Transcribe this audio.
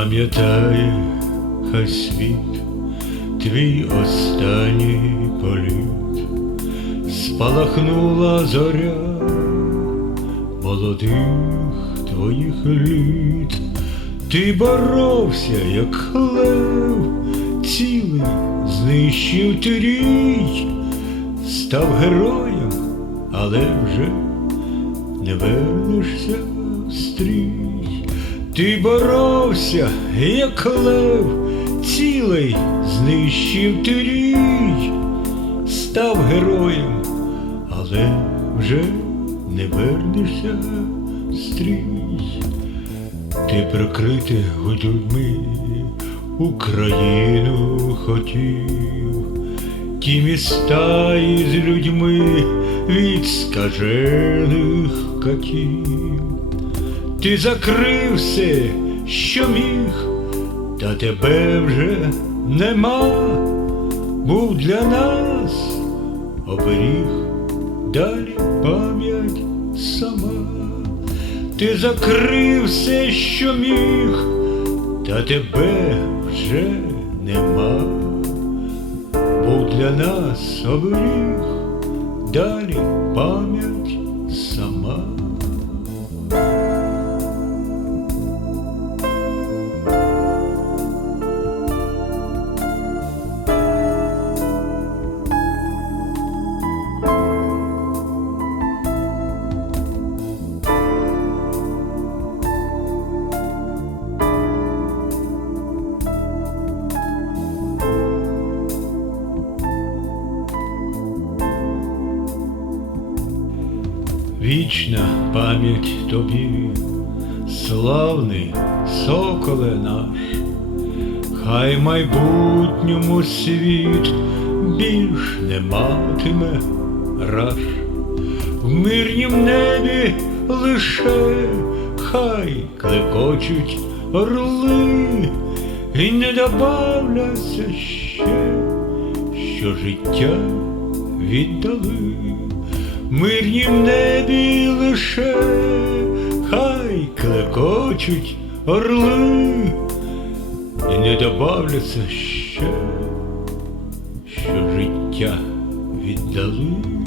Пам'ятає, хай світ твій останній політ, спалахнула зоря молодих твоїх літ, ти боровся, як лев, цілий знищив ти рій, став героєм, але вже не вернешся в стрій. Ти боровся, як лев, цілий знищив ти рій, став героєм, але вже не вернешся стрій. Ти прикрити грудьми Україну хотів, ті міста із людьми від скажених катів. Ти закрив все, що міг, та тебе вже нема, був для нас оберіг, далі пам'ять сама. Ти закрив все, що міг, та тебе вже нема, був для нас оберіг, далі пам'ять Вічна пам'ять тобі, славний соколе наш, хай майбутньому світ більш не матиме раш, в мирнім небі лише хай клекочуть орли, і не добавляться ще, що життя віддали мирнім небі лише хай клекочуть орли, і не добавляться ще, що життя віддали.